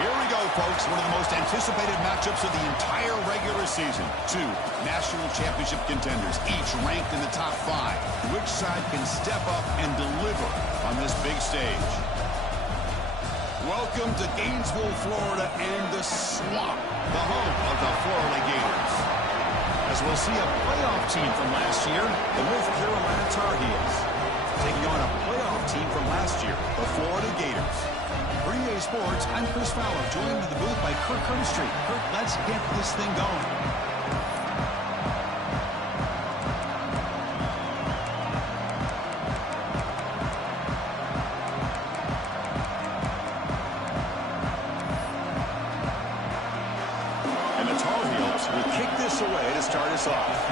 Here we go, folks. One of the most anticipated matchups of the entire regular season. Two national championship contenders, each ranked in the top 5. Which side can step up and deliver on this big stage? Welcome to Gainesville, Florida, and the Swamp, the home of the Florida Gators. As we'll see a playoff team from last year, the North Carolina Tar Heels, taking on a playoff team from last year, the Florida Gators. For EA Sports, I'm Chris Fowler, joined in the booth by Kirk Hermstreet. Kirk, let's get this thing going. And the Tar Heels will kick this away to start us off.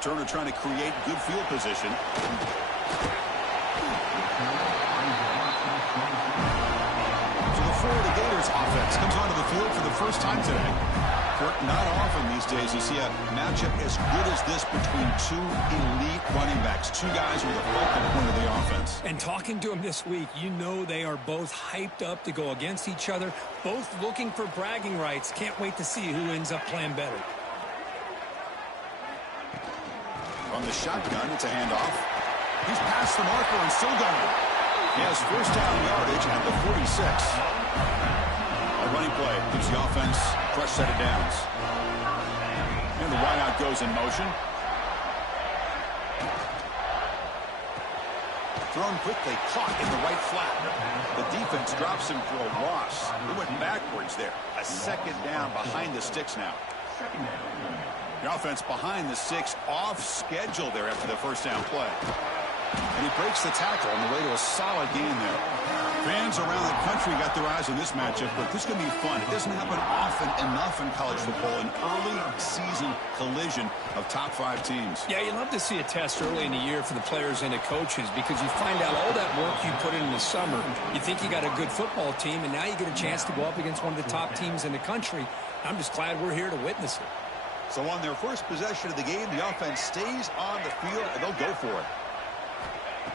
Turner trying to create good field position. So the Florida Gators offense comes onto the field for the first time today. Kirk, not often these days you see a matchup as good as this between two elite running backs, two guys who are the focal point of the offense. And talking to them this week, you know they are both hyped up to go against each other, both looking for bragging rights. Can't wait to see who ends up playing better. On the shotgun, it's a handoff. He's past the marker and still going. He has first down yardage at the 46. A running play gives the offense a fresh set of downs. And the wideout goes in motion. Thrown quickly, caught in the right flat. The defense drops him for a loss. He went backwards there. A second down behind the sticks now. The offense behind the 6, off schedule there after the first down play. And he breaks the tackle on the way to a solid gain there. Fans around the country got their eyes on this matchup, but this is going to be fun. It doesn't happen often enough in college football, an early season collision of top 5 teams. Yeah, you love to see a test early in the year for the players and the coaches because you find out all that work you put in the summer. You think you got a good football team, and now you get a chance to go up against one of the top teams in the country. I'm just glad we're here to witness it. So on their first possession of the game, the offense stays on the field, and they'll go for it.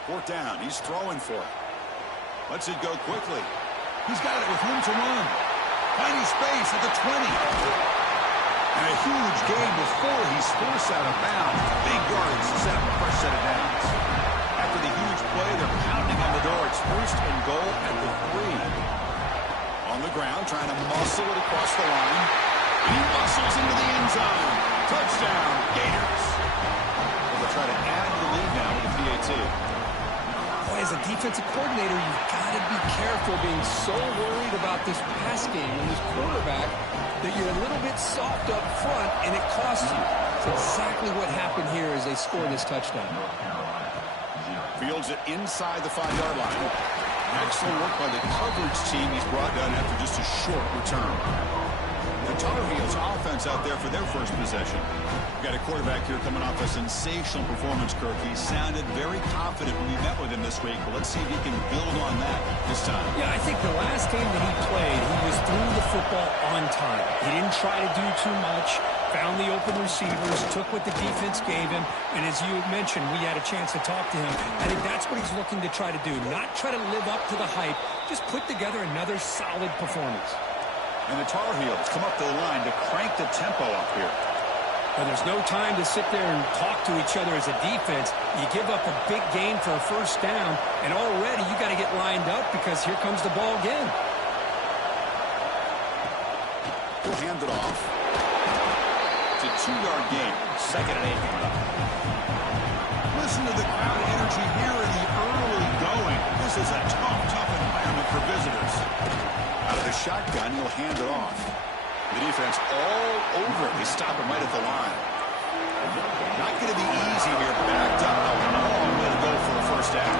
Fourth down. He's throwing for it. Lets it go quickly. He's got it with room to run. Finding space at the 20. And a huge gain before he's forced out of bounds. Big yards to set up a fresh set of downs. After the huge play, they're pounding on the door. It's first and goal at the 3. On the ground, trying to muscle it across the line. He muscles into the end zone. Touchdown, Gators. They'll try to add the lead now with the PAT. Boy, as a defensive coordinator, you've got to be careful being so worried about this pass game and this quarterback that you're a little bit soft up front, and it costs you. It's exactly what happened here as they scored this touchdown. Fields it inside the 5-yard line. Excellent work by the coverage team. He's brought down after just a short return. The Tar Heels offense out there for their first possession. We've got a quarterback here coming off a sensational performance, Kirk. He sounded very confident when we met with him this week, but let's see if he can build on that this time. Yeah, I think the last game that he played, he was through the football on time. He didn't try to do too much, found the open receivers, took what the defense gave him, and as you mentioned, we had a chance to talk to him. I think that's what he's looking to try to do, not try to live up to the hype, just put together another solid performance. And the Tar Heels come up to the line to crank the tempo up here. Well, there's no time to sit there and talk to each other as a defense. You give up a big gain for a first down, and already you got to get lined up because here comes the ball again. We'll hand it off. It's a 2-yard gain. Second and 8 coming up. Listen to the crowd energy here in the early going. This is a tough environment for visitors. Out of the shotgun, he'll hand it off. The defense all over it. They stop him right at the line. Not going to be easy here. Backed up a long way to go for a first down.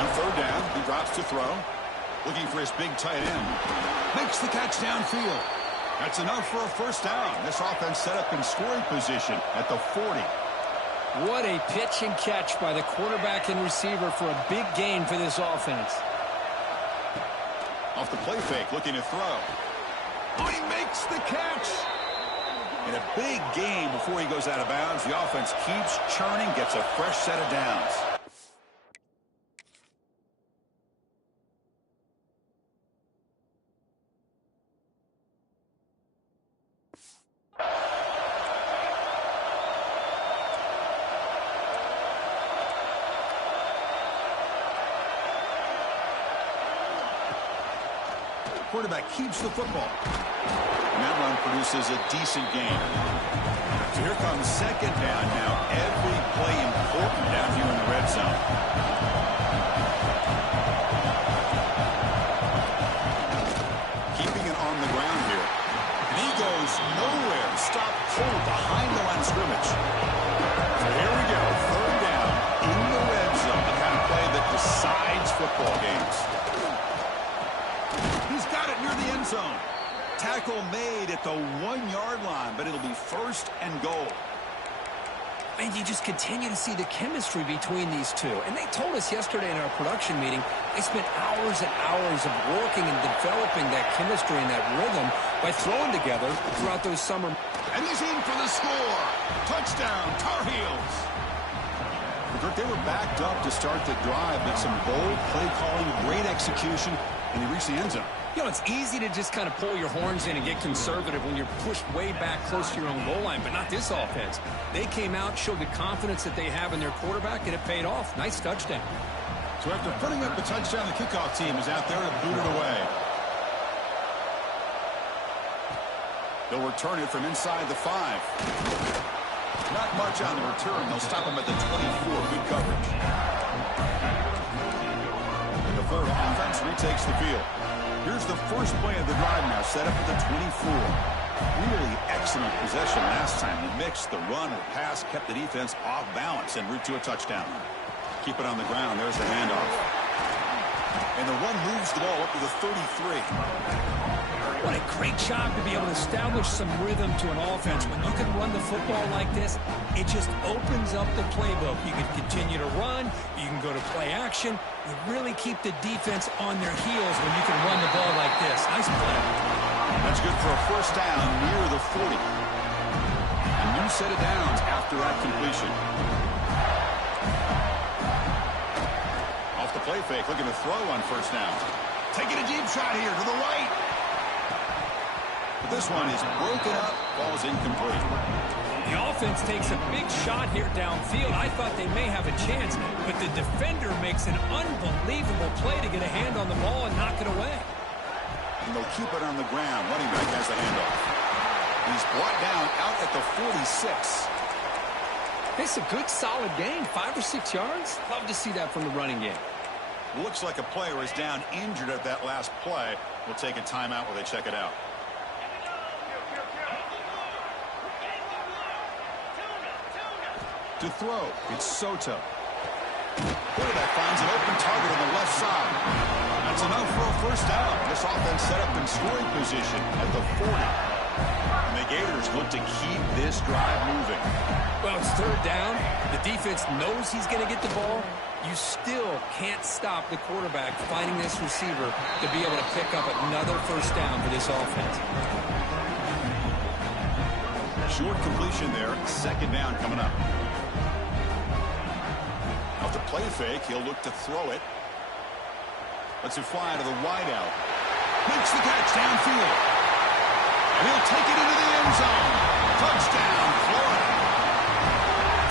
On third down, he drops to throw. Looking for his big tight end. Makes the catch downfield. That's enough for a first down. This offense set up in scoring position at the 40. What a pitch and catch by the quarterback and receiver for a big gain for this offense. Off the play fake, looking to throw. Oh, he makes the catch. In a big game before he goes out of bounds, the offense keeps churning, gets a fresh set of downs. Quarterback keeps the football. And that run produces a decent gain. So here comes second down now. Every play important down here in the red zone. Keeping it on the ground here. And he goes nowhere. Stop cold behind the line of scrimmage. So here we go. Third down in the red zone. The kind of play that decides football games. He's got it near the end zone. Tackle made at the 1-yard line, but it'll be first and goal. And you just continue to see the chemistry between these two. And they told us yesterday in our production meeting, they spent hours and hours of working and developing that chemistry and that rhythm by throwing together throughout those summer. And he's in for the score. Touchdown, Tar Heels. They were backed up to start the drive, but some bold play calling, great execution, and they reached the end zone. You know, it's easy to just kind of pull your horns in and get conservative when you're pushed way back close to your own goal line, but not this offense. They came out, showed the confidence that they have in their quarterback, and it paid off. Nice touchdown. So after putting up the touchdown, the kickoff team is out there to boot it away. They'll return it from inside the 5. Not much on the return. They'll stop him at the 24. Good coverage. The Florida offense retakes the field. Here's the first play of the drive now, set up at the 24. Really excellent possession last time. The mix, the run, or pass kept the defense off balance en route to a touchdown. Keep it on the ground. There's the handoff. And the run moves the ball up to the 33. What a great job to be able to establish some rhythm to an offense. When you can run the football like this, it just opens up the playbook. You can continue to run. You can go to play action. You really keep the defense on their heels when you can run the ball like this. Nice play. That's good for a first down near the 40. A new set of downs after that completion. Off the play fake, looking to throw on first down. Taking a deep shot here to the right. But this one is broken up, ball's incomplete. The offense takes a big shot here downfield. I thought they may have a chance, but the defender makes an unbelievable play to get a hand on the ball and knock it away. And they'll keep it on the ground. Running back has the handoff. He's brought down out at the 46. It's a good, solid gain. 5 or 6 yards. Love to see that from the running game. Looks like a player is down injured at that last play. We'll take a timeout while they check it out. To throw, it's Soto. Quarterback finds an open target on the left side. That's enough for a first down. This offense set up in scoring position at the 40. And the Gators look to keep this drive moving. Well, it's third down. The defense knows he's going to get the ball. You still can't stop the quarterback finding this receiver to be able to pick up another first down for this offense. Short completion there. Second down coming up. Off the play fake, he'll look to throw it. Lets it fly to the wideout. Makes the catch downfield. And he'll take it into the end zone. Touchdown, Florida.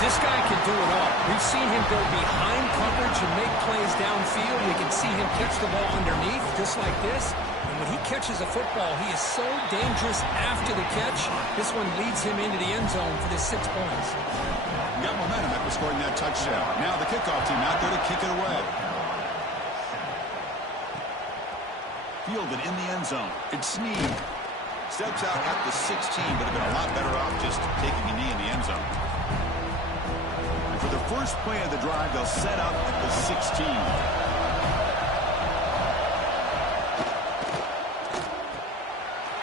This guy can do it all. We've seen him go behind coverage and make plays downfield. We can see him catch the ball underneath, just like this. And when he catches a football, he is so dangerous after the catch. This one leads him into the end zone for the 6 points. Got momentum after scoring that touchdown. Now the kickoff team out there to kick it away. Fielded in the end zone. It's Snead. Steps out at the 16, but have been a lot better off just taking a knee in the end zone. And for the first play of the drive, they'll set up at the 16.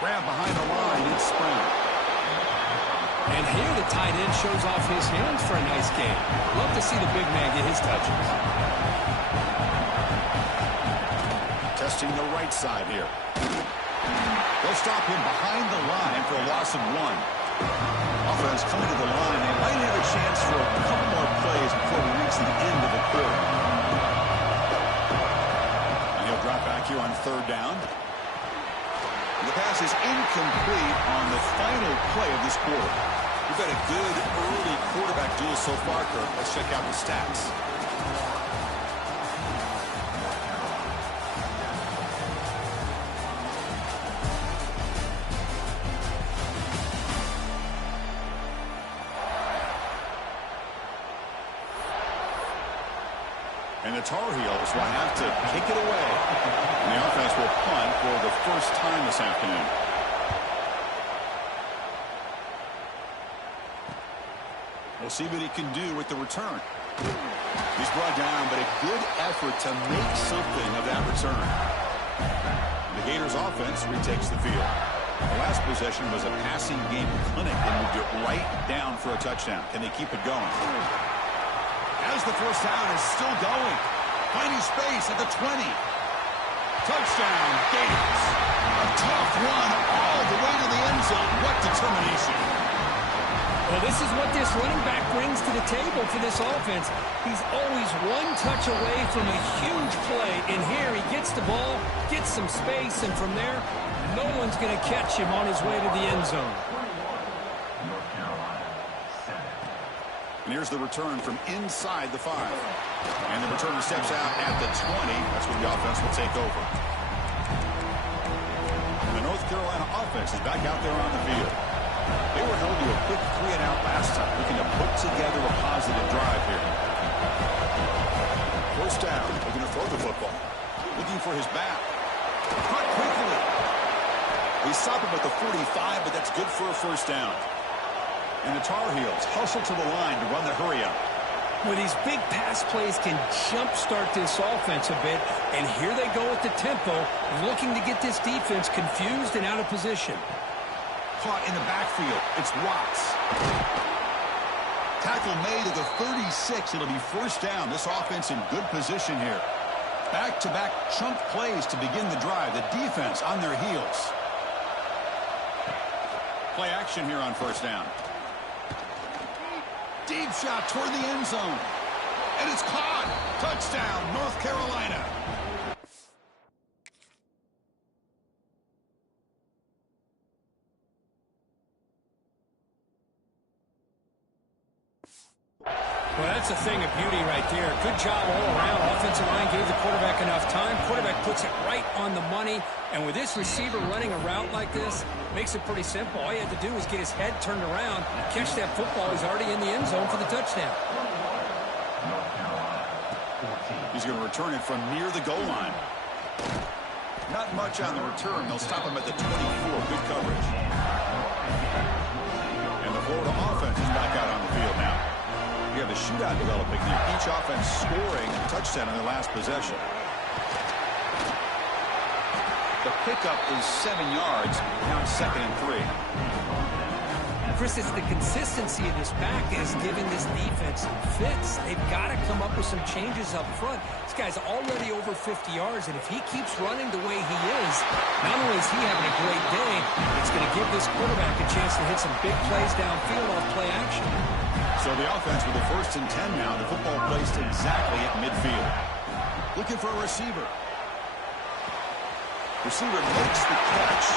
Grab behind the line, it's Sprout. And here the tight end shows off his hands for a nice game. Love to see the big man get his touches. Testing the right side here. They'll stop him behind the line for a loss of 1. Offense coming to the line. They might have a chance for a couple more plays before we reach the end of the quarter. And he'll drop back here on third down. The pass is incomplete on the final play of this quarter. We've had a good early quarterback duel so far, Kirk. Let's check out the stats. And the Tar Heels will have to kick it away. And the offense will punt for the first time this afternoon. We'll see what he can do with the return. He's brought down, but a good effort to make something of that return. The Gators offense retakes the field. The last possession was a passing game clinic. They moved it right down for a touchdown. Can they keep it going? As the first down is still going. Finding space at the 20. Touchdown, Gators. A tough run all the way to the end zone. What determination. Well, this is what this running back brings to the table for this offense. He's always one touch away from a huge play. And here he gets the ball, gets some space, and from there, no one's going to catch him on his way to the end zone. And here's the return from inside the 5. And the returner steps out at the 20. That's when the offense will take over. And the North Carolina offense is back out there on the field. They were held to a quick 3-and-out last time, looking to put together a positive drive here. First down, looking to throw the football. Looking for his back. Cut quickly. They stop him at the 45, but that's good for a first down. And the Tar Heels hustle to the line to run the hurry up. Well, these big pass plays can jumpstart this offense a bit, and here they go with the tempo, looking to get this defense confused and out of position. Caught in the backfield. It's Watts. Tackle made at the 36. It'll be first down. This offense in good position here. Back-to-back chunk plays to begin the drive. The defense on their heels. Play action here on first down. Deep shot toward the end zone. And it's caught. Touchdown, North Carolina. Well, that's a thing of beauty right there. Good job all around. Offensive line gave the quarterback enough time. Quarterback puts it right on the money. And with this receiver running a route like this, makes it pretty simple. All he had to do was get his head turned around, catch that football. He's already in the end zone for the touchdown. He's going to return it from near the goal line. Not much on the return. They'll stop him at the 24. Good coverage. And the Florida offense is back out on the field now. We have a shootout developing here. Each offense scoring a touchdown in their last possession. The pickup is 7 yards. Now it's 2nd and 3. Chris, it's the consistency of this back is giving this defense fits. They've got to come up with some changes up front. This guy's already over 50 yards, and if he keeps running the way he is, not only is he having a great day, it's going to give this quarterback a chance to hit some big plays downfield off play action. So the offense with the 1st and 10 now. The football placed exactly at midfield. Looking for a receiver. Receiver makes the catch.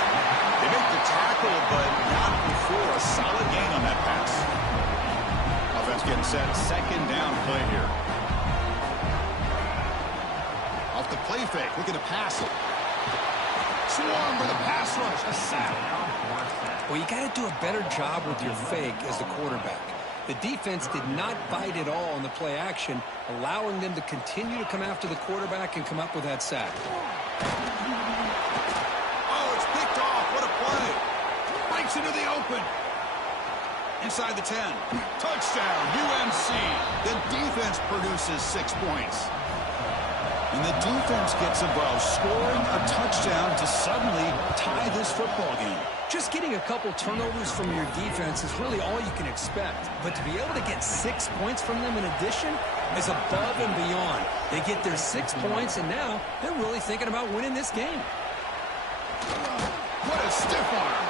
They make the tackle, but not before a solid gain on that pass. Offense getting set. 2nd down play here. Off the play fake. Looking to pass it. Swarm for the pass rush. A sack. Well, you got to do a better job with your fake as the quarterback. The defense did not bite at all on the play action, allowing them to continue to come after the quarterback and come up with that sack. Oh, it's picked off. What a play. Breaks into the open. Inside the 10. Touchdown, UMC. The defense produces 6 points. And the defense gets above, scoring a touchdown to suddenly tie this football game. Just getting a couple turnovers from your defense is really all you can expect. But to be able to get 6 points from them in addition is above and beyond. They get their 6 points, and now they're really thinking about winning this game. What a stiff arm.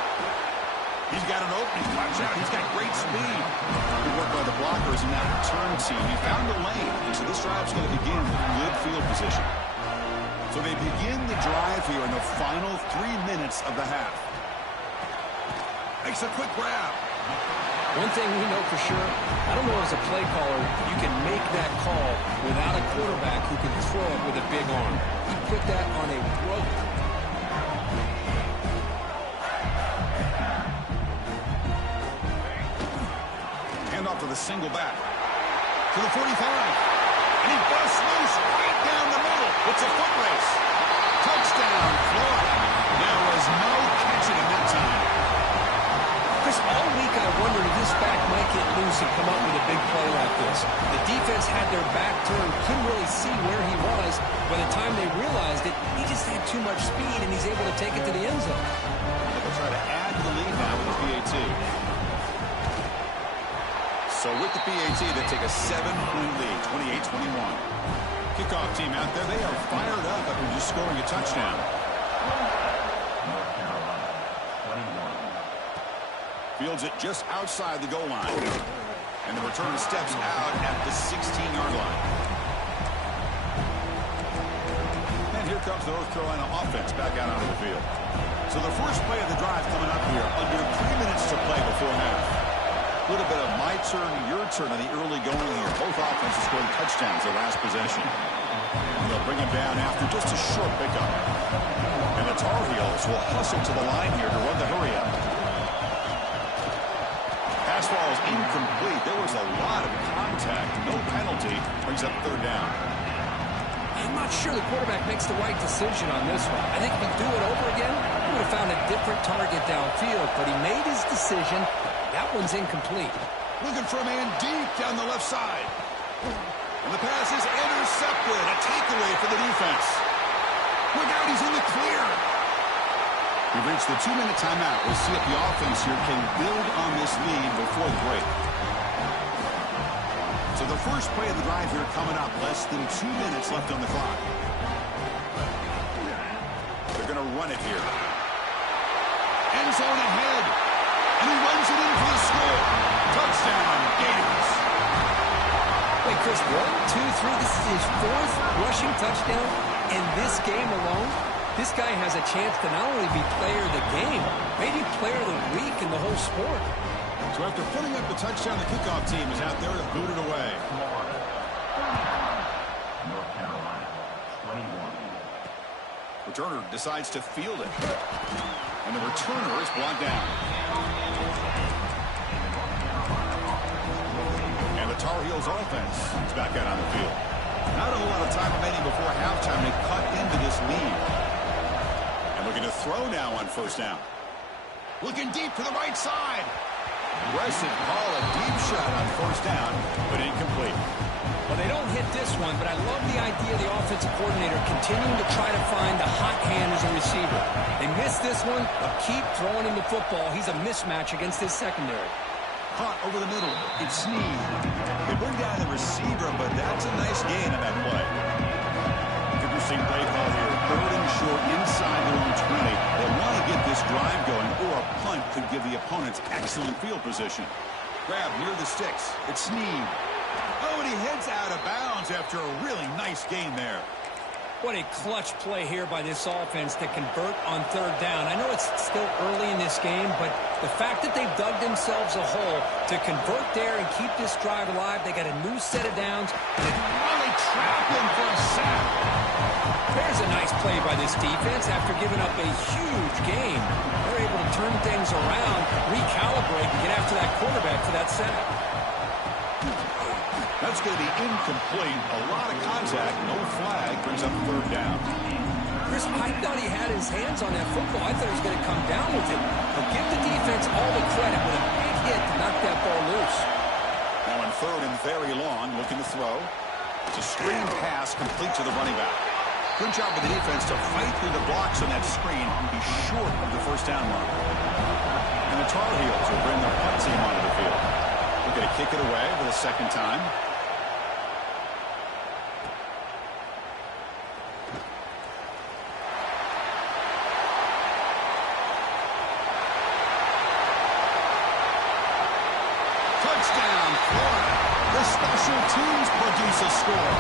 He's got an opening. Watch out. He's got great speed. Good work by the blockers in that return team. He found a lane. And so this drive's going to begin with good field position. So they begin the drive here in the final 3 minutes of the half. Makes a quick grab. One thing we know for sure, I don't know as a play caller, you can make that call without a quarterback who can throw it with a big arm. He put that on a rope. Hand off to the single back. To the 45. And he busts loose touchdown, Florida. There was no catching him that time. Chris, all week I wondered if this back might get loose and come up with a big play like this. The defense had their back turned, couldn't really see where he was. By the time they realized it, he just had too much speed, and he's able to take it to the end zone. They'll try to add to the lead now with the PAT. So with the PAT, they take a 7-point lead, 28-21. Kickoff team out there, they are fired up after just scoring a touchdown. Fields it just outside the goal line. And the return steps out at the 16-yard line. And here comes the North Carolina offense back out onto the field. So the first play of the drive coming up here, under 3 minutes to play before half. A little bit of my turn, your turn in the early going here. Both offenses scoring touchdowns their last possession. And they'll bring him down after just a short pickup. And the Tar Heels will hustle to the line here to run the hurry up. Pass ball is incomplete. There was a lot of contact. No penalty. Brings up third down. I'm not sure the quarterback makes the right decision on this one. I think if he do it over again, he would have found a different target downfield. But he made his decision. That one's incomplete. Looking for a man deep down the left side. And the pass is intercepted. A takeaway for the defense. Look out, he's in the clear. We've reached the 2-minute timeout. We'll see if the offense here can build on this lead before the break. So the first play of the drive here coming up. Less than 2 minutes left on the clock. They're going to run it here. End zone ahead. And he runs it in for the score. Touchdown, Gators. Wait, Chris, 1, 2, 3. This is his 4th rushing touchdown in this game alone. This guy has a chance to not only be player of the game, maybe player of the week in the whole sport. So after putting up the touchdown, the kickoff team is out there to boot it away. North Carolina, 21. Returner decides to field it. And the returner is blocked down. And the Tar Heels offense is back out on the field. Not a whole lot of time remaining before halftime to cut into this lead. Looking to throw now on first down. Looking deep to the right side. Aggressive call, a deep shot on first down, but incomplete. Well, they don't hit this one, but I love the idea of the offensive coordinator continuing to try to find the hot hand as a receiver. They missed this one, but keep throwing him the football. He's a mismatch against his secondary. Caught over the middle. It's Sneed. They bring down the receiver, but that's a nice gain on that play. Interesting play call here. Third and short inside their own 20. They want to get this drive going, or a punt could give the opponents excellent field position. Grab near the sticks. It's Sneed. Oh, and he heads out of bounds after a really nice gain there. What a clutch play here by this offense to convert on third down. I know it's still early in this game, but the fact that they've dug themselves a hole to convert there and keep this drive alive, they got a new set of downs. And they trap him for a sack. There's a nice play by this defense after giving up a huge gain. They're able to turn things around, recalibrate, and get after that quarterback for that sack. That's going to be incomplete. A lot of contact. No flag. Brings up third down. Chris, I thought he had his hands on that football. I thought he was going to come down with it. But give the defense all the credit with a big hit to knock that ball loose. Now in third and very long, looking to throw. It's a screen pass complete to the running back. Good job with the defense to fight through the blocks on that screen and be short of the first down mark. And the Tar Heels will bring their punt team onto the field. They're going to kick it away for the second time. Touchdown, Florida. The special teams produce a score.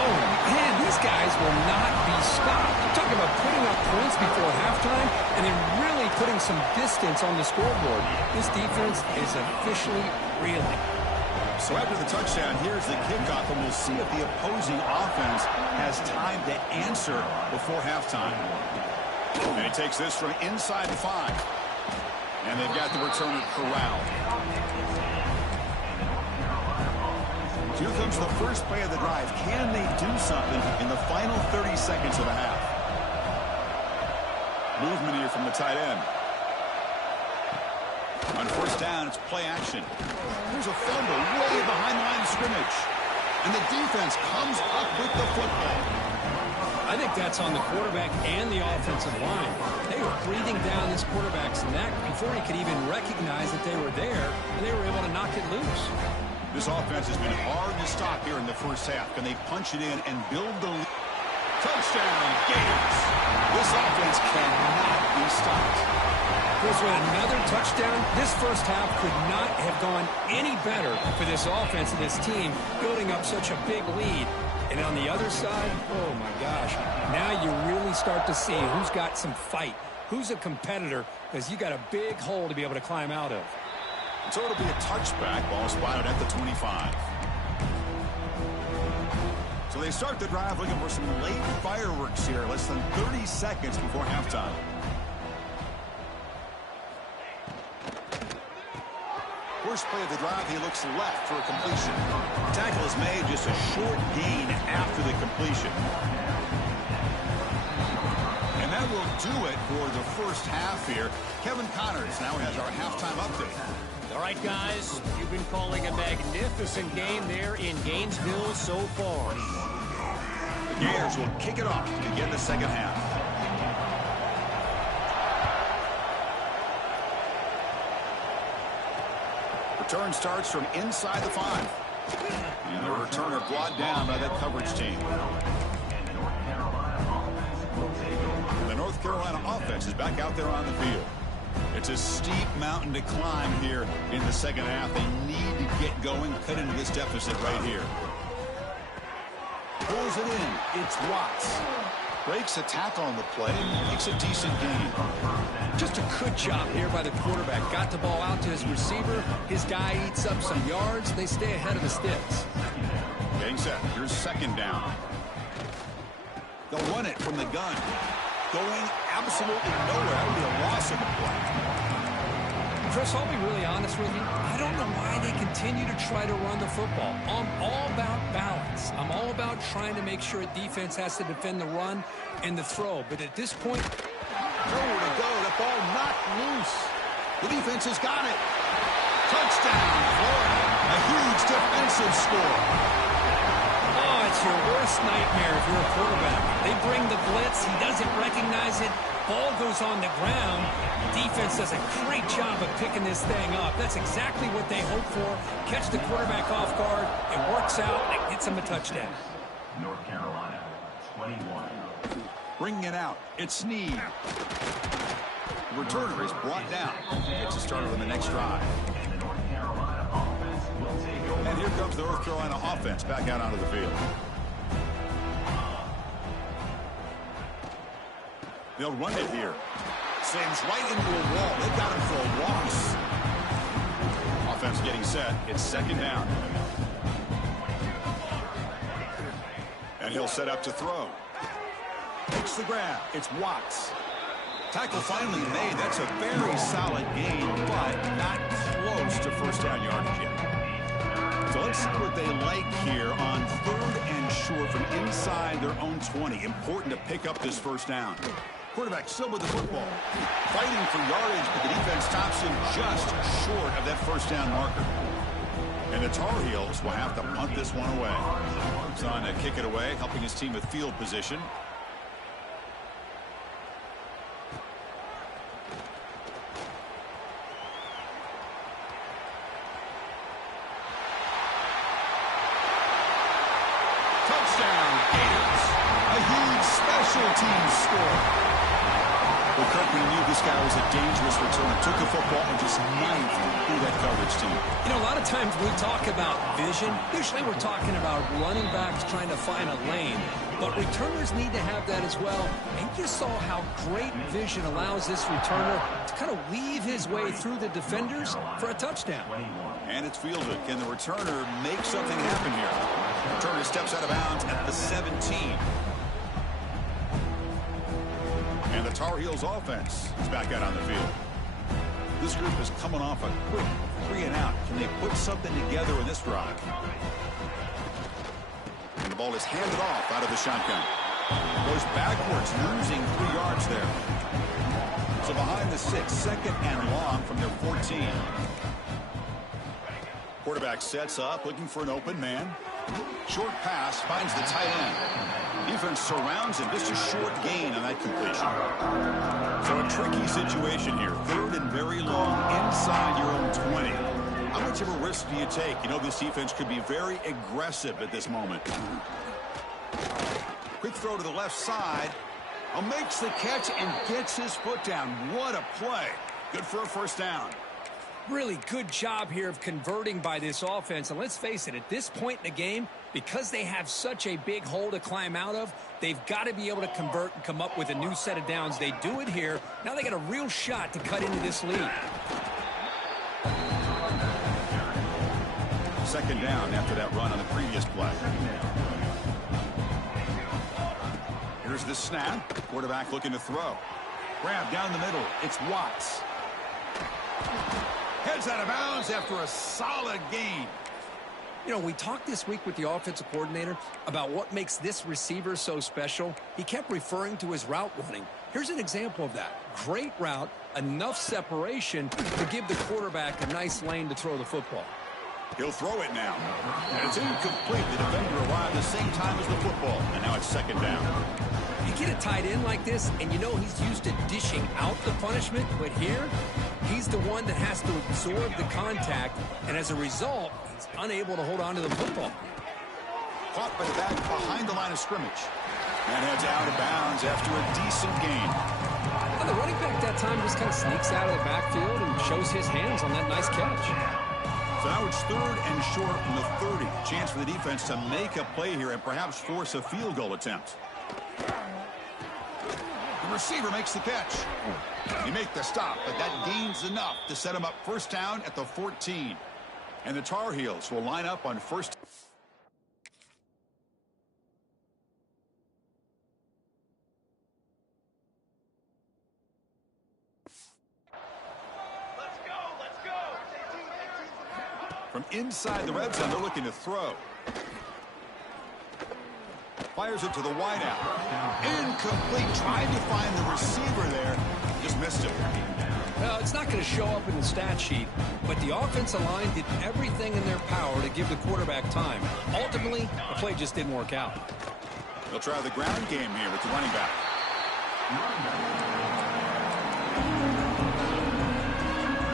Oh, man, these guys will not be stopped. I'm talking about putting up points before halftime and then really putting some distance on the scoreboard. This defense is officially reeling. So after the touchdown, here's the kickoff, and we'll see if the opposing offense has time to answer before halftime. And he takes this from inside the 5. And they've got the returner corralled. Here comes the first play of the drive. Can they do something in the final 30 seconds of the half? Movement here from the tight end. On first down, it's play action. There's a fumble way behind the line of scrimmage. And the defense comes up with the football. I think that's on the quarterback and the offensive line. They were breathing down this quarterback's neck before he could even recognize that they were there, and they were able to knock it loose. This offense has been hard to stop here in the first half. Can they punch it in and build the lead? Touchdown, Gators. This offense cannot be stopped. Chris, with another touchdown, this first half could not have gone any better for this offense and this team, building up such a big lead. And on the other side, oh my gosh, now you really start to see who's got some fight, who's a competitor, because you got a big hole to be able to climb out of. So it'll be a touchback, ball spotted at the 25. So they start the drive looking for some late fireworks here, less than 30 seconds before halftime. First play of the drive, he looks left for a completion. Tackle is made, just a short gain after the completion. And that will do it for the first half here. Kevin Connors now has our halftime update. All right, guys, you've been calling a magnificent game there in Gainesville so far. The Gators will kick it off to begin the second half. Return starts from inside the 5. And the returner brought down by that coverage team. The North Carolina offense is back out there on the field. It's a steep mountain to climb here in the second half. They need to get going, cut into this deficit right here. Pulls it in. It's Watts. Breaks a tackle on the play. Makes a decent gain. Just a good job here by the quarterback. Got the ball out to his receiver. His guy eats up some yards. They stay ahead of the sticks. Getting set. Here's second down. They'll run it from the gun. Going absolutely nowhere. That would be a loss of the play. Chris, I'll be really honest with you. I don't know why they continue to try to run the football. I'm all about balance. I'm all about trying to make sure a defense has to defend the run and the throw. But at this point, nowhere to go. The ball knocked loose. The defense has got it. Touchdown, Florida. A huge defensive score. Oh, it's your worst nightmare if you're a quarterback. They bring the blitz. He doesn't recognize it. Ball goes on the ground. Defense does a great job of picking this thing up. That's exactly what they hope for. Catch the quarterback off guard. It works out. It gets him a touchdown. North Carolina, 21. Bringing it out. It's Snead. The returner is brought down. It's a starter on the next drive. And here comes the North Carolina offense back out onto the field. They'll run it here. Sends right into a wall. They've got him for a loss. Offense getting set. It's second down. And he'll set up to throw. Takes the grab. It's Watts. Tackle finally made. That's a very solid gain, but not close to first down yardage yet. So let's see what they like here on 3rd and short from inside their own 20. Important to pick up this first down. Quarterback still with the football. Fighting for yardage, but the defense stops him just short of that first down marker. And the Tar Heels will have to punt this one away. He's on to kick it away, helping his team with field position. Touchdown, Gators. A huge special teams score. Well, Kirk, we knew this guy was a dangerous returner. Took the football and just knifed through that coverage team. You know, a lot of times we talk about vision. Usually we're talking about running backs trying to find a lane. But returners need to have that as well. And you saw how great vision allows this returner to kind of weave his way through the defenders for a touchdown. And it's fielded. Can the returner make something happen here? The returner steps out of bounds at the 17. And the Tar Heels offense is back out on the field. This group is coming off a quick 3-and-out. Can they put something together in this drive? And the ball is handed off out of the shotgun. Goes backwards, losing 3 yards there. So behind the 6, second and long from their 14. Quarterback sets up, looking for an open man. Short pass, finds the tight end. Defense surrounds him, just a short gain on that completion. So a tricky situation here. Third and very long inside your own 20. How much of a risk do you take? You know, this defense could be very aggressive at this moment. Quick throw to the left side. Makes the catch and gets his foot down. What a play. Good for a first down. Really good job here of converting by this offense. And let's face it, at this point in the game, because they have such a big hole to climb out of, they've got to be able to convert and come up with a new set of downs. They do it here. Now they got a real shot to cut into this lead. Second down after that run on the previous play. Here's the snap. Quarterback looking to throw. Grab down the middle. It's Watts. Heads out of bounds after a solid gain. You know, we talked this week with the offensive coordinator about what makes this receiver so special. He kept referring to his route running. Here's an example of that. Great route, enough separation to give the quarterback a nice lane to throw the football. He'll throw it now. And it's incomplete. The defender arrived the same time as the football. And now it's second down. You get a tight end like this, and you know he's used to dishing out the punishment, but here, he's the one that has to absorb the contact, and as a result, he's unable to hold on to the football. Caught by the back behind the line of scrimmage. And heads out of bounds after a decent gain. Well, the running back that time just kind of sneaks out of the backfield and shows his hands on that nice catch. So now it's third and short from the 30. Chance for the defense to make a play here and perhaps force a field goal attempt. The receiver makes the catch. He make the stop, but that gains enough to set him up first down at the 14. And the Tar Heels will line up on first. From inside the red zone, they're looking to throw. Fires it to the wideout. Incomplete. Tried to find the receiver there. Just missed him. Well, it's not going to show up in the stat sheet, but the offensive line did everything in their power to give the quarterback time. Ultimately, the play just didn't work out. They'll try the ground game here with the running back.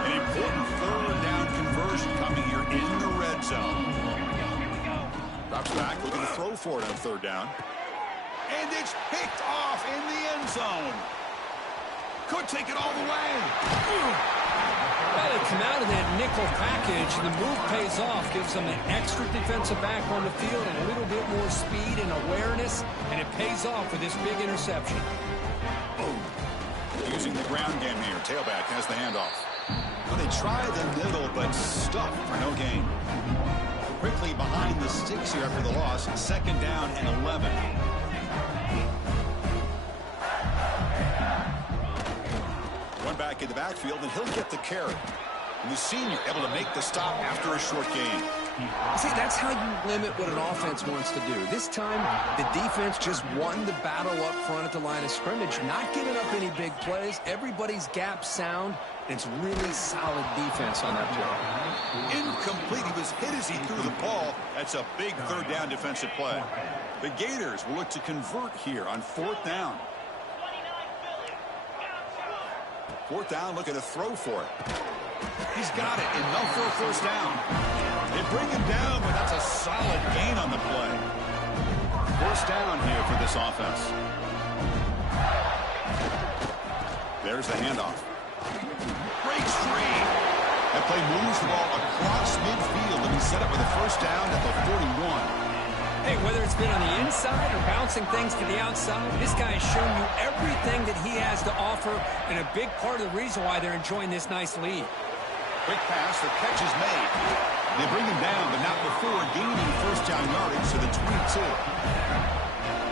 An important third down conversion coming here in the red zone. Drops back, looking to throw for it on third down. And it's picked off in the end zone. Could take it all the way. Well, they come out of that nickel package, and the move pays off, gives them an extra defensive back on the field and a little bit more speed and awareness, and it pays off with this big interception. Boom. Using the ground game here. Tailback has the handoff. Well, they try the middle, but stuck for no gain. Quickly behind the sticks here after the loss. Second down and 11. One back in the backfield, and he'll get the carry. And the senior able to make the stop after a short gain. See, that's how you limit what an offense wants to do. This time, the defense just won the battle up front at the line of scrimmage, not giving up any big plays. Everybody's gap sound. It's really solid defense on that play. Incomplete. He was hit as he threw the ball. That's a big third down defensive play. The Gators will look to convert here on fourth down. Fourth down, looking to throw for it. He's got it, enough for a first down. They bring him down, but that's a solid gain on the play. First down here for this offense. There's the handoff. Breaks free. That play moves the ball across midfield and he set up with a first down at the 41. Hey, whether it's been on the inside or bouncing things to the outside, this guy has shown you everything that he has to offer, and a big part of the reason why they're enjoying this nice lead. Quick pass, the catch is made. They bring him down, but not before gaining first down yardage to the 22.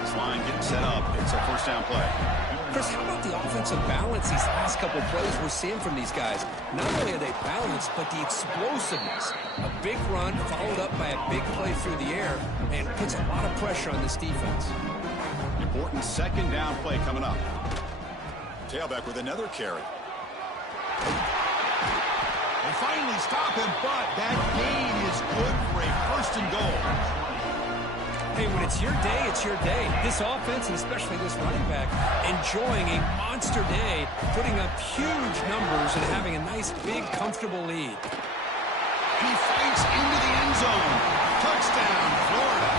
This line getting set up. It's a first down play. Chris, how about the offensive balance these last couple of plays we're seeing from these guys? Not only are they balanced, but the explosiveness. A big run followed up by a big play through the air and puts a lot of pressure on this defense. Important second down play coming up. Tailback with another carry. They finally stop him, but that gain is good for a first and goal. Hey, when it's your day, it's your day. This offense, and especially this running back, enjoying a monster day, putting up huge numbers and having a nice, big, comfortable lead. He fights into the end zone. Touchdown, Florida.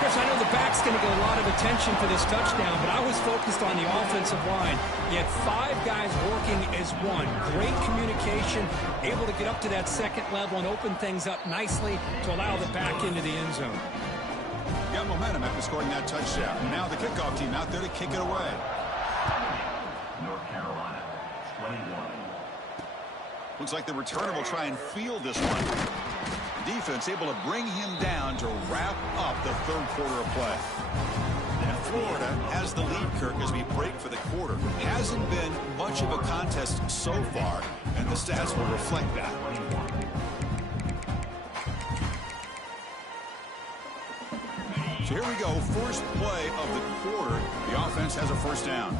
Chris, I know the back's going to get a lot of attention for this touchdown, but I was focused on the offensive line. You had 5 guys working as one. Great communication, able to get up to that second level and open things up nicely to allow the back into the end zone. Got momentum after scoring that touchdown. And now the kickoff team out there to kick it away. North Carolina, 21. Looks like the returner will try and field this one. The defense able to bring him down to wrap up the third quarter of play. And Florida has the lead, Kirk, as we break for the quarter. Hasn't been much of a contest so far, and the stats will reflect that. So here we go, first play of the quarter. The offense has a first down.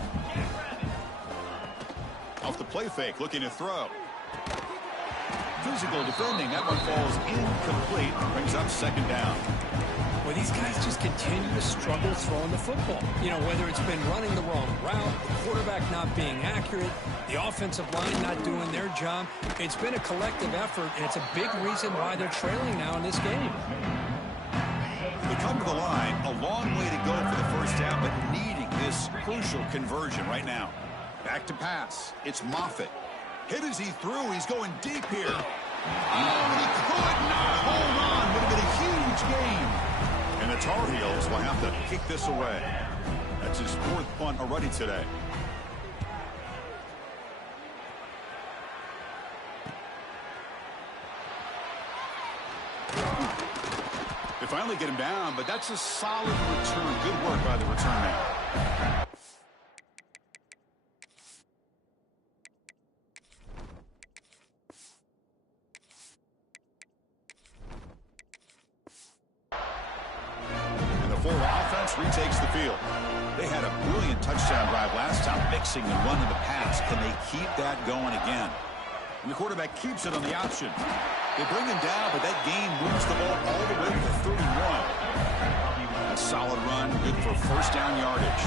Off the play fake, looking to throw. Physical defending, that one falls incomplete, brings up second down. Well, these guys just continue to struggle throwing the football. You know, whether it's been running the wrong route, the quarterback not being accurate, the offensive line not doing their job. It's been a collective effort, and it's a big reason why they're trailing now in this game. They come to the line, a long way to go for the first down, but needing this crucial conversion right now. Back to pass. It's Moffitt. Hit as he threw. He's going deep here. Oh, and he could not hold on. Would have been a huge gain. And the Tar Heels will have to kick this away. That's his 4th punt already today. They finally get him down, but that's a solid return. Good work by the return man. And the Florida offense retakes the field. They had a brilliant touchdown drive last time, mixing the run and the pass. Can they keep that going again? And the quarterback keeps it on the option. They bring him down, but that gain moves the ball all the way to the 31. A solid run, good for first down yardage.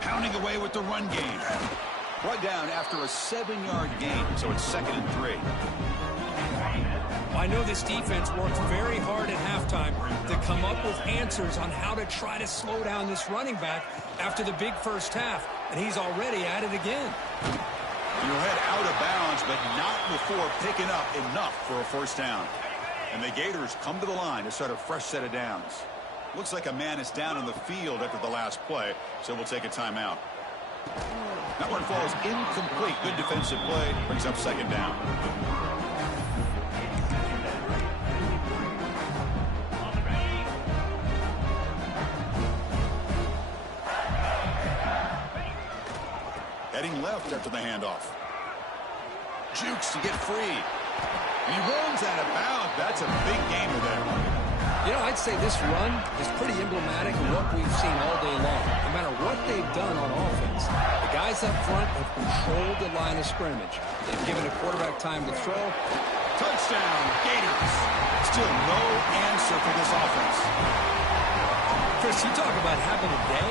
Pounding away with the run game. Brought down after a 7-yard gain, so it's 2nd and 3. I know this defense worked very hard at halftime to come up with answers on how to try to slow down this running back after the big first half, and he's already at it again. Your head out of bounds, but not before picking up enough for a first down. And the Gators come to the line to start a fresh set of downs. Looks like a man is down on the field after the last play, so we'll take a timeout. That one falls incomplete. Good defensive play, brings up second down. Heading left after the handoff. Jukes to get free. He runs out of bounds. That's a big gainer there. You know, I'd say this run is pretty emblematic of what we've seen all day long. No matter what they've done on offense, the guys up front have controlled the line of scrimmage. They've given the quarterback time to throw. Touchdown, Gators. Still no answer for this offense. Chris, you talk about having a day.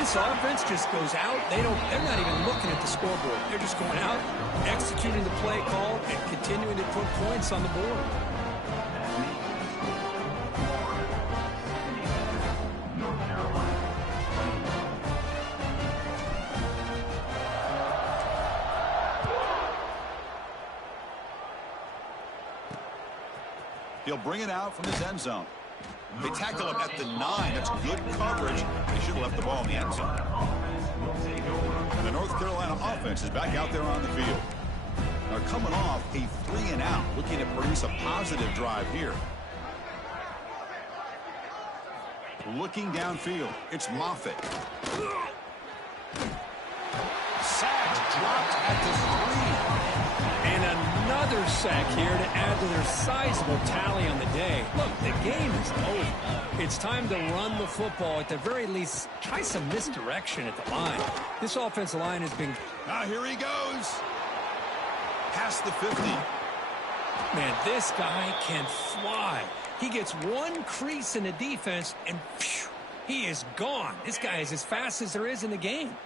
This offense just goes out. They're not even looking at the scoreboard. They're just going out, executing the play call, and continuing to put points on the board. He'll bring it out from his end zone. They tackle him at the 9. That's good coverage. They should have left the ball in the end zone. And the North Carolina offense is back out there on the field. They're coming off a 3-and-out, looking to produce a positive drive here. Looking downfield, it's Moffitt. Sacked, dropped at the 3. And another sack here to add to their sizable tally on the day. Look, the game is over. It's time to run the football. At the very least, try some misdirection at the line. This offensive line has been... Now here he goes. Past the 50. Man, this guy can fly. He gets one crease in the defense, and phew, he is gone. This guy is as fast as there is in the game.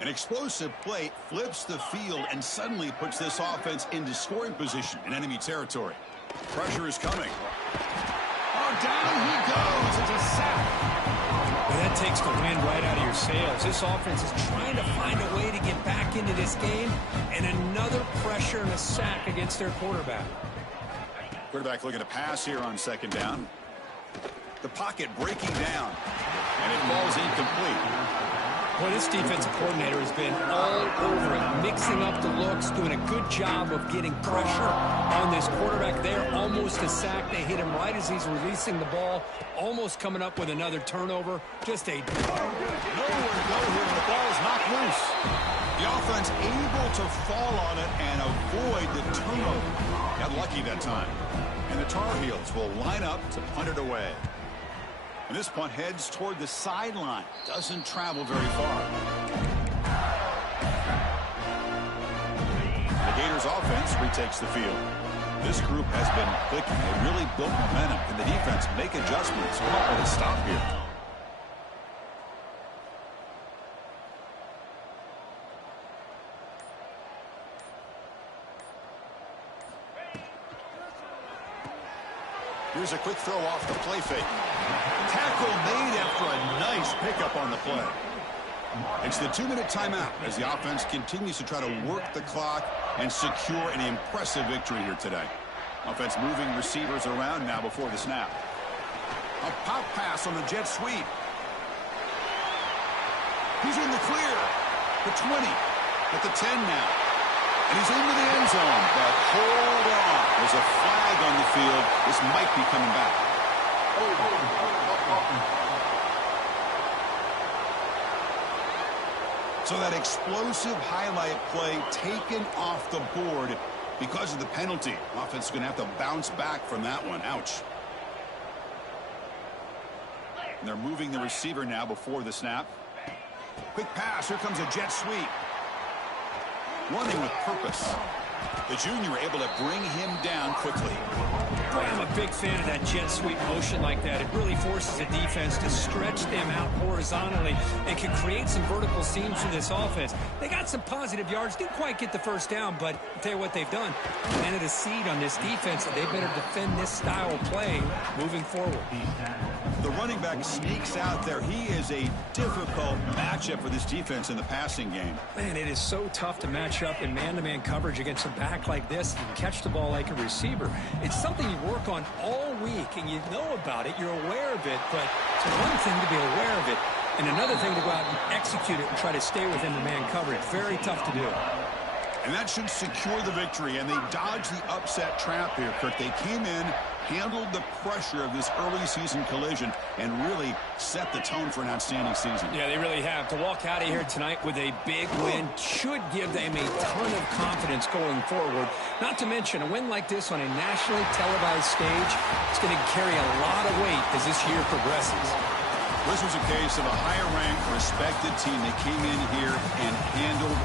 An explosive play flips the field and suddenly puts this offense into scoring position in enemy territory. Pressure is coming. Oh, down he goes. It's a sack. Well, that takes the wind right out of your sails. This offense is trying to find a way to get back into this game, and another pressure and a sack against their quarterback. Quarterback looking to pass here on second down. The pocket breaking down, and it falls incomplete. Well, this defensive coordinator has been all over it, mixing up the looks, doing a good job of getting pressure on this quarterback there. Almost a sack. They hit him right as he's releasing the ball, almost coming up with another turnover. Just a... Nowhere to go here, and the ball is knocked loose. The offense able to fall on it and avoid the turnover. Got lucky that time. And the Tar Heels will line up to punt it away. And this punt heads toward the sideline. Doesn't travel very far. The Gators offense retakes the field. This group has been clicking. They really built momentum. Can the defense make adjustments? Come up with a stop here. Here's a quick throw off the play fake. Tackle made after a nice pickup on the play. It's the 2-minute timeout as the offense continues to try to work the clock and secure an impressive victory here today. Offense moving receivers around now before the snap. A pop pass on the jet sweep. He's in the clear. The 20. At the 10 now. And he's into the end zone, but hold on. There's a flag on the field. This might be coming back. So that explosive highlight play taken off the board because of the penalty. Offense is going to have to bounce back from that one. Ouch. And they're moving the receiver now before the snap. Quick pass. Here comes a jet sweep. Running with purpose. The junior able to bring him down quickly. Boy, I'm a big fan of that jet sweep motion like that. It really forces the defense to stretch them out horizontally and can create some vertical seams for this offense. They got some positive yards. Didn't quite get the first down, but I'll tell you what they've done. Planted a seed on this defense, and they better defend this style of play moving forward. The running back sneaks out there. He is a difficult matchup for this defense in the passing game. Man, it is so tough to match up in man-to-man coverage against a back like this and catch the ball like a receiver. It's something you work on all week, and you know about it. You're aware of it, but it's one thing to be aware of it, and another thing to go out and execute it and try to stay within the man coverage. Very tough to do. And that should secure the victory, and they dodged the upset trap here, Kirk. They came in, handled the pressure of this early season collision, and really set the tone for an outstanding season. Yeah, they really have. To walk out of here tonight with a big win should give them a ton of confidence going forward. Not to mention, a win like this on a nationally televised stage, it's going to carry a lot of weight as this year progresses. This was a case of a higher-ranked, respected team that came in here and handled